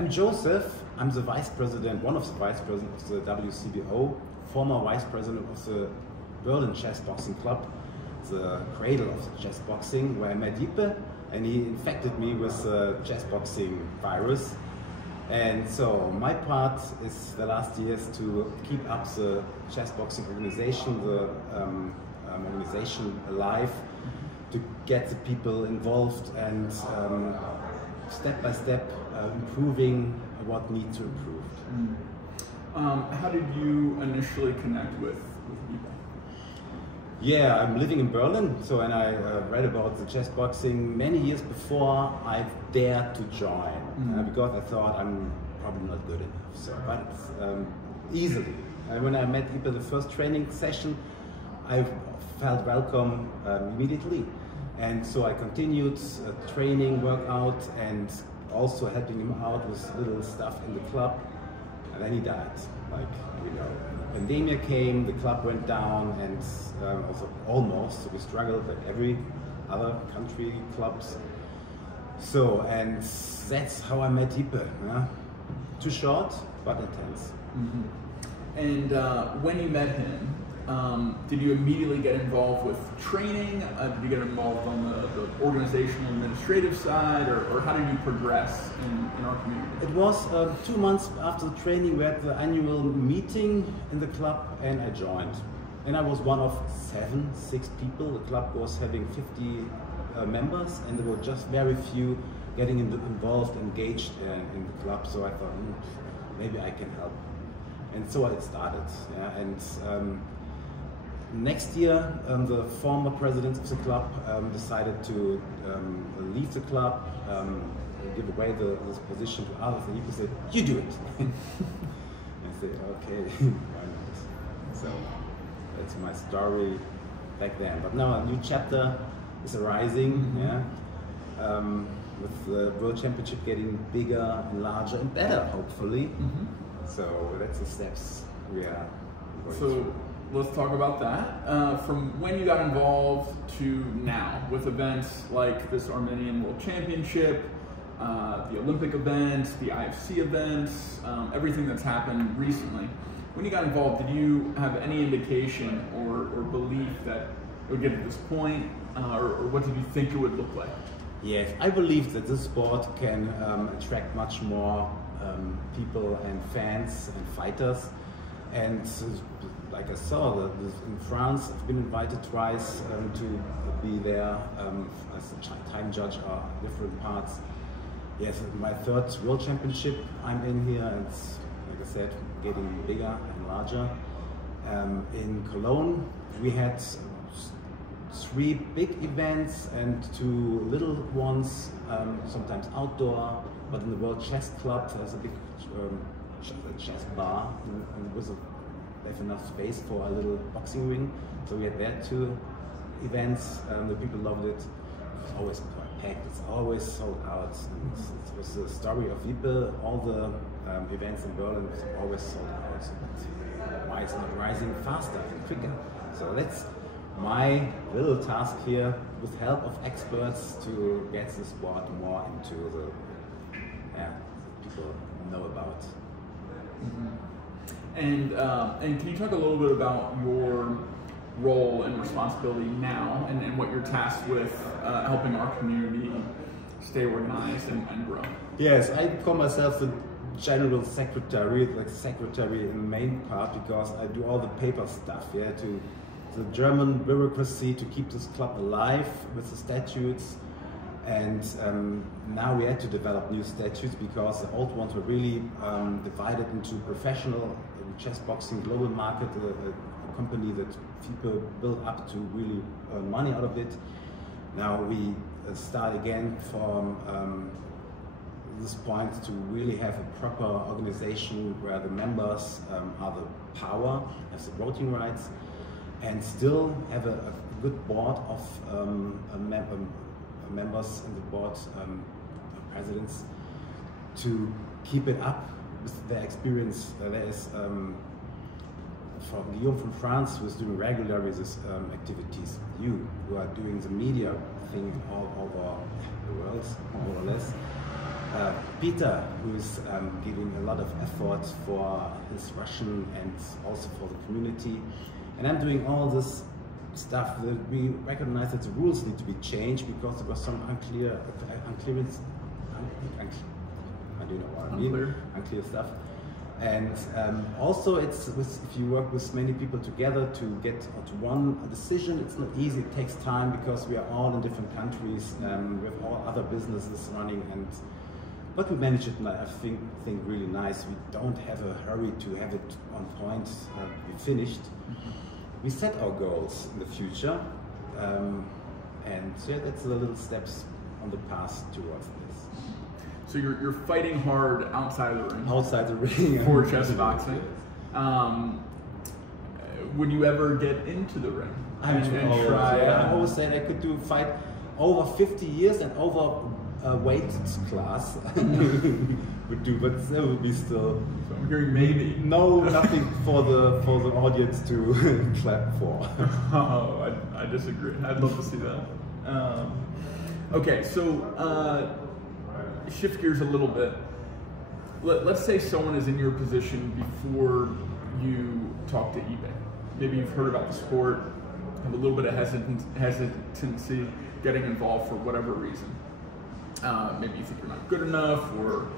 I'm Joseph. I'm the vice president, one of the vice presidents of the WCBO, former vice president of the Berlin Chessboxing Club, the cradle of the chessboxing, where I met Iepe, and he infected me with the chessboxing virus. And so my part is the last years to keep up the chessboxing organization, the organization alive, to get the people involved and step by step improving what needs to improve. How did you initially connect with Iepe? Yeah, I'm living in Berlin, so and I read about the chessboxing many years before I dared to join, because I thought I'm probably not good enough. So, but easily. When I met Iepe the first training session, I felt welcome immediately, and so I continued training, workout, and also helping him out with little stuff in the club. And then he died. Like, you know, pandemic came, the club went down, and also almost, so we struggled like every other country clubs. So, and that's how I met Iepe. Yeah? Too short, but intense. And when you met him, did you immediately get involved with training? Did you get involved on the organizational administrative side, or how did you progress in our community? It was 2 months after the training. We had the annual meeting in the club, and I joined. And I was one of 6 people. The club was having 50 members, and there were just very few getting involved, engaged in the club. So I thought, maybe I can help. And so it started. Yeah? And next year, the former president of the club decided to leave the club, give away this position to others, and he said, "You do it." I said, "Okay, why not?" So that's my story back then. But now a new chapter is arising, with the World Championship getting bigger and larger and better, hopefully. So that's the steps we are going through. Let's talk about that. From when you got involved to now, with events like this Armenian World Championship, the Olympic events, the IFC events, everything that's happened recently. When you got involved, did you have any indication or belief that it would get to this point, or what did you think it would look like? Yes, I believe that this sport can attract much more people and fans and fighters. And like I saw, in France, I've been invited twice to be there as a time judge on different parts. Yes, my 3rd World Championship I'm in here, and it's, like I said, getting bigger and larger. In Cologne, we had 3 big events and 2 little ones, sometimes outdoor, but in the World Chess Club there's a big chess bar, and they have enough space for a little boxing ring. So we had there 2 events, the people loved it. It's always quite packed, it's always sold out. And it was the story of Iepe, all the events in Berlin was always sold out. Why it's not rising faster and quicker? So that's my little task here, with help of experts, to get the sport more into the people know about. And can you talk a little bit about your role and responsibility now, and what you're tasked with helping our community stay organized and grow? Yes, I call myself the general secretary, like secretary in the main part, because I do all the paper stuff, to the German bureaucracy to keep this club alive with the statutes. And now we had to develop new statutes, because the old ones were really divided into professional chessboxing global market, a company that people built up to really earn money out of it. Now we start again from this point to really have a proper organization where the members are the power, have the voting rights, and still have a good board of members in the board, presidents, to keep it up with their experience. There is from Guillaume from France, who is doing regularly these activities. You, who are doing the media thing all over the world, more or less. Peter, who's giving a lot of effort for his Russian and also for the community. And I'm doing all this stuff that we recognize that the rules need to be changed because there was some unclear stuff. And also, if you work with many people together to get to one decision, it's not easy. It takes time because we are all in different countries. We have all other businesses running, but we manage it. And I think really nice. We don't have a hurry to have it on point. We finished. We set our goals in the future, and so that's the little steps on the path towards this. So you're fighting hard outside of the ring. Outside the ring. For Chessboxing. Would you ever get into the ring? I always said I could fight over 50 years and over a weight class. Would do, but that would be still. So I'm hearing maybe. No, nothing for the audience to clap for. Oh, I disagree. I'd love to see that. Okay, so. Shift gears a little bit. Let's say someone is in your position before you talk to Iepe. Maybe you've heard about the sport, have a little bit of hesitancy getting involved for whatever reason. Maybe you think you're not good enough, or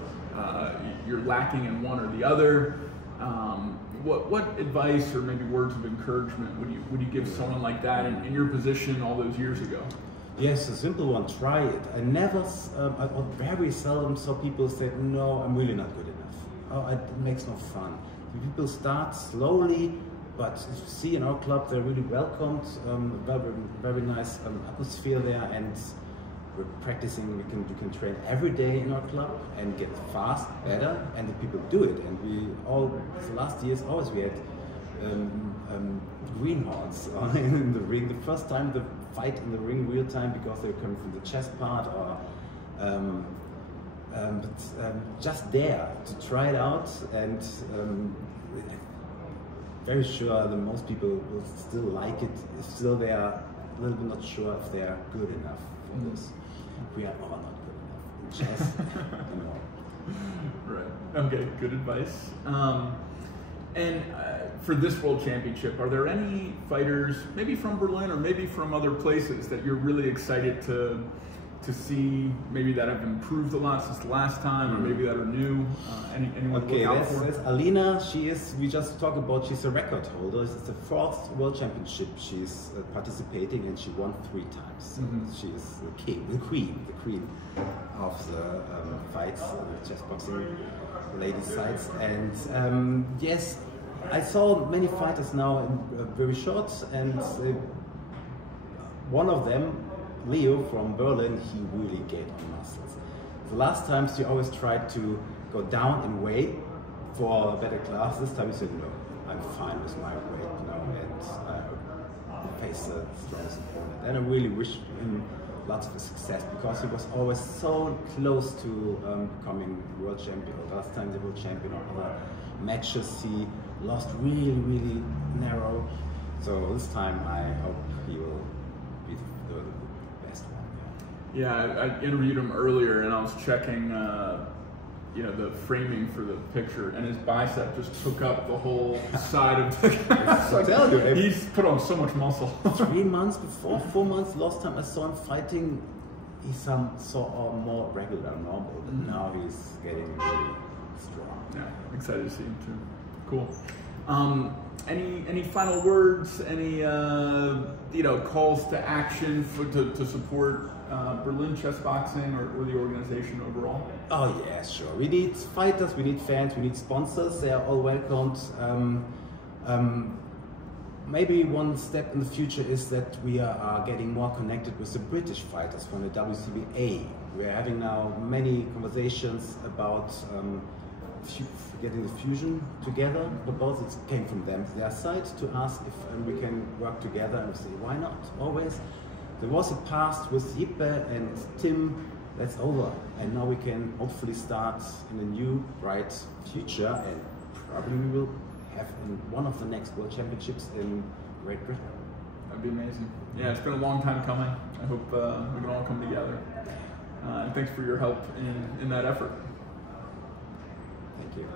you're lacking in one or the other. What advice or maybe words of encouragement would you give someone like that in your position all those years ago? Yes, a simple one. Try it. I very seldom saw people say, "No, I'm really not good enough. Oh, it makes no fun." People start slowly, but you see in our club they're really welcomed. Very nice atmosphere there, and we're practicing. We can train every day in our club and get fast, better, and the people do it. And the last years always we had greenhorns in the ring. The first time the fight in the ring real time because they come from the chess part, or just there to try it out, and very sure that most people will still like it. Still, they are a little bit not sure if they are good enough for this. We are all not good enough in chess anymore. Right. Okay. Good advice. And for this World Championship, are there any fighters, maybe from Berlin or maybe from other places, that you're really excited to see, maybe that have improved a lot since the last time, or maybe that are new? Anyone to look out for? There's Alina. We just talked about, she's a record holder. It's the 4th World Championship she's participating, and she won 3 times. So she is the queen of the fights, the Chessboxing ladies' sides. And yes, I saw many fighters now in very short, and one of them, Leo from Berlin, he really gained on muscles. The last times he always tried to go down in weight for a better class. This time he said, "No, I'm fine with my weight now, and I face the strongest opponent." And I really wish him lots of success, because he was always so close to becoming world champion. Last time the world champion, or other matches he lost really narrow. So this time I hope he will be the best one. Yeah, I interviewed him earlier, and I was checking the framing for the picture, and his bicep just took up the whole side of the I tell you, he's put on so much muscle. 3 months before, 4 months, last time I saw him fighting, he saw more regular, normal, but now he's getting really strong. Yeah, excited to see him too. Cool. Any final words? Any calls to action to support Berlin Chessboxing or the organization overall? Oh yeah, sure. We need fighters, we need fans, we need sponsors. They are all welcomed. Maybe one step in the future is that we are getting more connected with the British fighters from the WCBO. We are having now many conversations about getting the fusion together. Proposals came from their side, to ask if we can work together, and we say, why not? Always. There was a past with Iepe and Tim. That's over, and now we can hopefully start in a new, bright future, and probably we will have in one of the next World Championships in Great Britain. That'd be amazing. Yeah, it's been a long time coming. I hope we can all come together. And thanks for your help in that effort. Thank you.